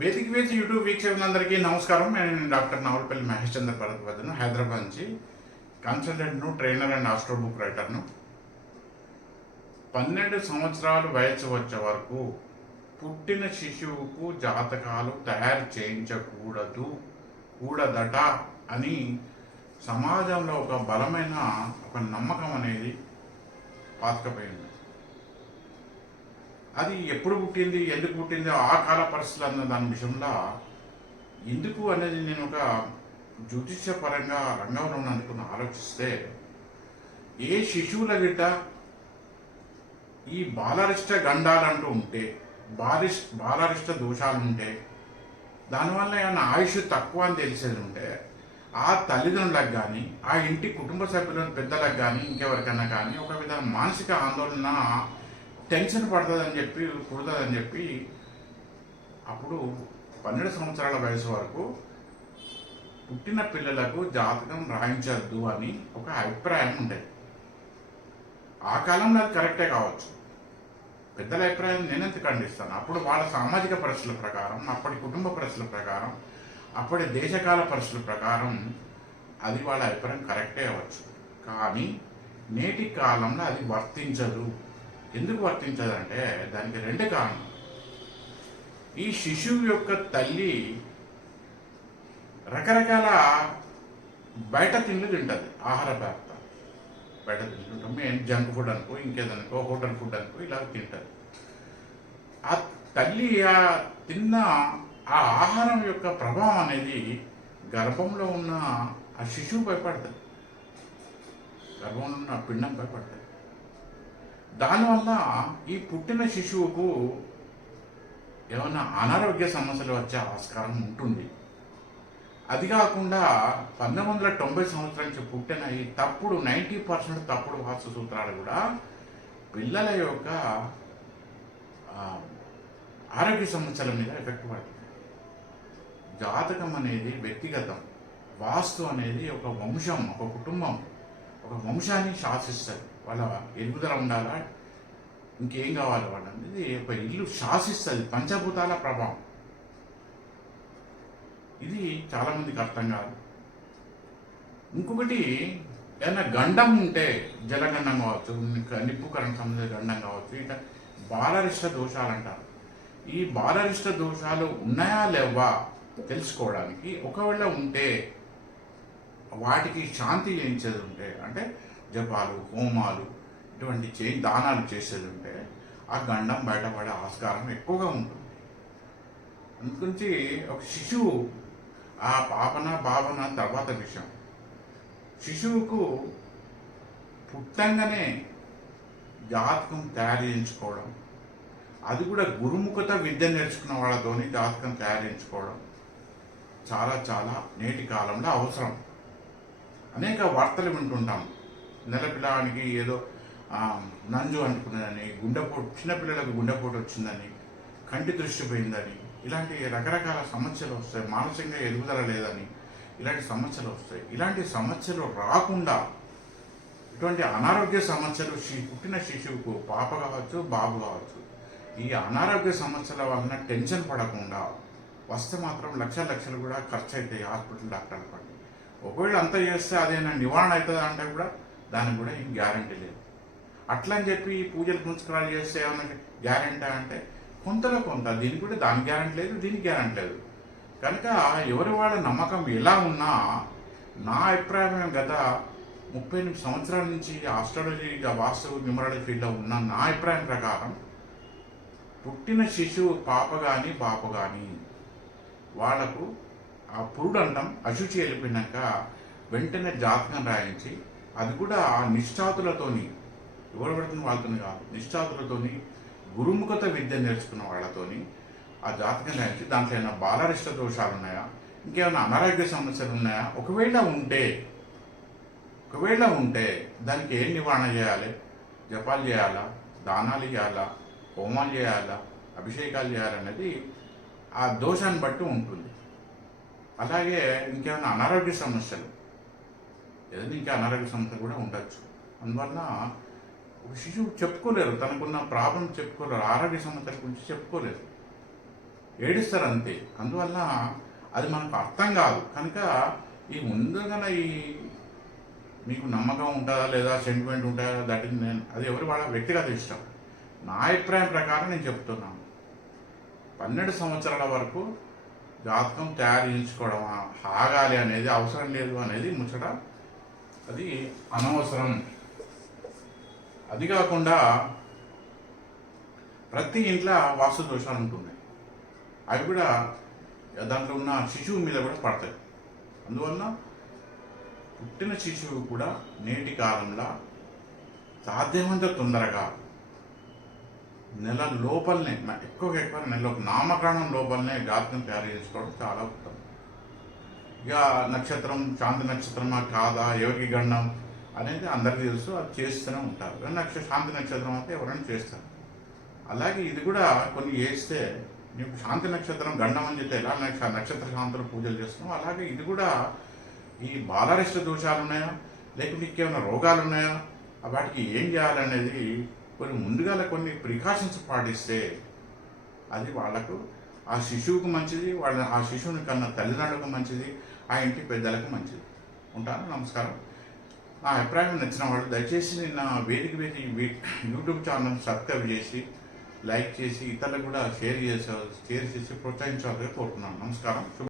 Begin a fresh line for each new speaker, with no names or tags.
వేదిక వేసి యూట్యూబ్ వీక్షకులందరికీ నమస్కారం. నేను డాక్టర్ నావల్పల్లి మహేష్ చంద్ర వద్దను హైదరాబాద్ నుంచి కన్సల్టెంట్ను ట్రైనర్ అండ్ ఆస్ట్రో బుక్ రైటర్ను. పన్నెండు సంవత్సరాలు వయసు వచ్చే వరకు పుట్టిన శిశువుకు జాతకాలు తయారు చేయించకూడదు కూడదట అని సమాజంలో ఒక బలమైన ఒక నమ్మకం అనేది పాతకపోయింది. అది ఎప్పుడు పుట్టింది ఎందుకు పుట్టింది ఆ కాల పరిస్థితులు అన్న దాని విషయంలో ఎందుకు అనేది నేను ఒక జ్యోతిష్యపరంగా రంగంలో ఉన్నందుకు ఆలోచిస్తే ఏ శిశువుల గిట్ట ఈ బాలరిష్ట గండాలంటూ ఉంటే బాలిష్ బాలరిష్ట దోషాలు ఉంటే దానివల్ల ఏమైనా ఆయుష్ తక్కువ అని తెలిసేది ఉంటే ఆ తల్లిదండ్రులకు కానీ ఆ ఇంటి కుటుంబ సభ్యుల పెద్దలకు కానీ ఇంకెవరికైనా కానీ ఒక విధంగా మానసిక ఆందోళన టెన్షన్ పడుతుందని చెప్పి పుడుతుందని చెప్పి అప్పుడు పన్నెండు సంవత్సరాల వయసు వరకు పుట్టిన పిల్లలకు జాతకం రాయించద్దు అని ఒక అభిప్రాయం ఉండేది. ఆ కాలంలో అది కరెక్టే కావచ్చు. పెద్దల అభిప్రాయం నేనెంత ఖండిస్తాను? అప్పుడు వాళ్ళ సామాజిక పరిస్థితుల ప్రకారం అప్పటి కుటుంబ పరిస్థితుల ప్రకారం అప్పటి దేశకాల పరిస్థితుల ప్రకారం అది వాళ్ళ అభిప్రాయం కరెక్టే అవ్వచ్చు. కానీ నేటి కాలంలో అది వర్తించదు. ఎందుకు వర్తించదంటే దానికి రెండు కారణం. ఈ శిశువు యొక్క తల్లి రకరకాల బయట తిండి తింటుంది ఆహార ప్రాప్త బయట తిండి తింటాం జంక్ ఫుడ్ అనుకో ఇంకేదనుకో హోటల్ ఫుడ్ అనుకో ఇలా తింటుంది. ఆ తల్లి ఆ తిన్న ఆ ఆహారం యొక్క ప్రభావం అనేది గర్భంలో ఉన్న ఆ శిశువుపై భయపడుతుంది. గర్భంలో ఉన్న పిండంపై భయపడుతుంది. దానివల్ల ఈ పుట్టిన శిశువుకు ఏమైనా అనారోగ్య సమస్యలు వచ్చే ఆస్కారం ఉంటుంది. అది కాకుండా పంతొమ్మిది వందల తొంభై సంవత్సరం నుంచి పుట్టిన ఈ తప్పుడు నైంటీ పర్సెంట్ తప్పుడు వాస్తు సూత్రాలు కూడా పిల్లల యొక్క ఆరోగ్య సమస్యల మీద ఎఫెక్ట్ పడుతుంది. జాతకం అనేది వ్యక్తిగతం. వాస్తు అనేది ఒక వంశం ఒక కుటుంబం. ఒక వంశాన్ని శాసిస్తుంది వాళ్ళ ఎదుగుదల ఉండాలా? ఇంకేం కావాలి వాళ్ళ అనేది ఒక ఇల్లు శాసిస్తుంది పంచభూతాల ప్రభావం. ఇది చాలామందికి అర్థం కాదు. ఇంకొకటి ఏదైనా గండం ఉంటే జలగండం కావచ్చు ఇంకా నిప్పు కరెంట్ సంబంధించిన గండం కావచ్చు ఇట్లా బాలరిష్ట దోషాలు అంటారు ఈ బాలరిష్ట దోషాలు ఉన్నాయా లేవా తెలుసుకోవడానికి? ఒకవేళ ఉంటే వాటికి శాంతి చేయించేది ఉంటే అంటే జపాలు హోమాలు ఇటువంటి చే దానాలు చేసేది ఉంటే ఆ గండం బయటపడే ఆస్కారం ఎక్కువగా ఉంటుంది. అందుగురించి ఒక శిశువు ఆ పాపన భావన తర్వాత విషయం. శిశువుకు పుట్టంగానే జాతకం తయారు చేయించుకోవడం అది కూడా గురుముఖత విద్య నేర్చుకున్న వాళ్ళతోని జాతకం తయారు చేయించుకోవడం చాలా చాలా నేటి కాలంలో అవసరం. అనేక వార్తలు వింటుంటాము నెలపిల్లానికి ఏదో నంజు అంటుకున్నదని గుండెపోటు చిన్నపిల్లలకు గుండెపోటు వచ్చిందని కంటి దృష్టి పోయిందని ఇలాంటి రకరకాల సమస్యలు వస్తాయి. మానసికంగా ఎదుగుదల లేదని ఇలాంటి సమస్యలు వస్తాయి. ఇలాంటి సమస్యలు రాకుండా ఇటువంటి అనారోగ్య సమస్యలు శి- పుట్టిన శిశువుకు పాప కావచ్చు బాబు కావచ్చు ఈ అనారోగ్య సమస్యల వలన టెన్షన్ పడకుండా వస్తే మాత్రం లక్షల లక్షలు కూడా ఖర్చు అవుతాయి హాస్పిటల్ డాక్టర్ల పడి ఒకవేళ అంత చేస్తే అదేనా నివారణ అవుతుందా అంటే కూడా దానికి కూడా ఏం గ్యారంటీ లేదు. అట్లా అని చెప్పి పూజలు పుంస్కరాలు చేస్తే ఏమన్నా గ్యారంటీ అంటే కొంతలో కొంత దీనికి కూడా దాని గ్యారంటీ లేదు దీనికి గ్యారంటీ లేదు. కనుక ఎవరి వాళ్ళ నమ్మకం ఎలా ఉన్నా నా అభిప్రాయం గత ముప్పై ఎనిమిది సంవత్సరాల నుంచి ఆస్ట్రాలజీ వాస్తు న్యూమరాలజీ ఫీల్డ్లో ఉన్న నా అభిప్రాయం ప్రకారం పుట్టిన శిశువు పాప కానీ బాప కానీ వాళ్ళకు ఆ పురుడండం అశుచి వెళ్ళిపోయినాక వెంటనే జాతకం రాయించి అది కూడా ఆ నిష్ఠాతులతోని ఎవరు పడుతున్న వాళ్ళతోని కాదు నిష్ఠాతులతోని గురుముఖత విద్య నేర్చుకున్న వాళ్ళతోని ఆ జాతకం రాయించి దాంట్లో ఏమైనా బాలరిష్ట దోషాలు ఉన్నాయా ఇంకేమైనా అనారోగ్య సమస్యలు ఉన్నాయా ఒకవేళ ఉంటే ఒకవేళ ఉంటే దానికి ఏం నివారణ చేయాలి? జపాలు చేయాలా? దానాలు చేయాలా? హోమాలు చేయాలా? అభిషేకాలు చేయాలనేది ఆ దోషాన్ని బట్టి ఉంటుంది. అలాగే ఇంకేమైనా అనారోగ్య సమస్యలు? ఏదైనా ఇంకా అనారోగ్య సమస్యలు కూడా ఉండొచ్చు. అందువలన ఒక శిశువు చెప్పుకోలేరు తనకున్న ప్రాబ్లం చెప్పుకోలేరు ఆరోగ్య సమస్యల గురించి చెప్పుకోలేరు. ఏడుస్తారు అంతే అందువల్ల అది మనకు అర్థం కాదు. కనుక ఈ ముందుగా ఈ మీకు నమ్మకం ఉంటుందా లేదా సెంటిమెంట్ ఉంటుందా దట్ ఇస్ నేను అది ఎవరు వాళ్ళ వ్యక్తిగత ఇష్టం. నా అభిప్రాయం ప్రకారం నేను చెప్తున్నాను పన్నెండు సంవత్సరాల వరకు జాతకం తయారు చేయించుకోవడం ఆగాలి అనేది అవసరం లేదు అనేది ముచ్చట అది అనవసరం. అది కాకుండా ప్రతి ఇంట్లో వాస్తు దోషాలు ఉంటున్నాయి. అవి కూడా దాంట్లో ఉన్న శిశువు మీద కూడా పడతాయి. అందువల్ల పుట్టిన శిశువు కూడా నేటి కాలంలో సాధ్యమంత తొందరగా నెల లోపలనే న- ఎక్కువగా ఎక్కువ నెల నామకరణం లోపలనే జాతకం తయారు చేసుకోవడం చాలా ఉత్తమం. ఇక నక్షత్రం శాంతి నక్షత్రమా కాదా ఎవరికి గండం అనేది అందరికీ తెలుసు అది చేస్తూనే ఉంటారు. నక్ష శాంతి నక్షత్రం అంటే ఎవరైనా చేస్తారు. అలాగే ఇది కూడా కొన్ని చేస్తే నీకు శాంతి నక్షత్రం గండం అని చెప్తే ఎలా నక్ష నక్షత్ర శాంతులు పూజలు చేస్తున్నాం అలాగే ఇది కూడా ఈ బాలరిష్ట దోషాలు ఉన్నాయా? లేకుంటే ఇంకేమైనా రోగాలు ఉన్నాయా? వాటికి ఏం చేయాలనేది కొన్ని ముందుగా కొన్ని ప్రికాషన్స్ పాటిస్తే అది వాళ్ళకు ఆ శిశువుకు మంచిది వాళ్ళ ఆ శిశువుని కన్నా తల్లిదండ్రులకు మంచిది ఆ ఇంటి పెద్దలకు మంచిది. ఉంటాను నమస్కారం. నా అభిప్రాయం నచ్చిన వాళ్ళు దయచేసి నా వేదిక వేది యూట్యూబ్ ఛానల్ సబ్స్క్రైబ్ చేసి లైక్ చేసి ఇతరులకు కూడా షేర్ చేసే షేర్ చేసి ప్రోత్సహించాలని కోరుతున్నాను. నమస్కారం.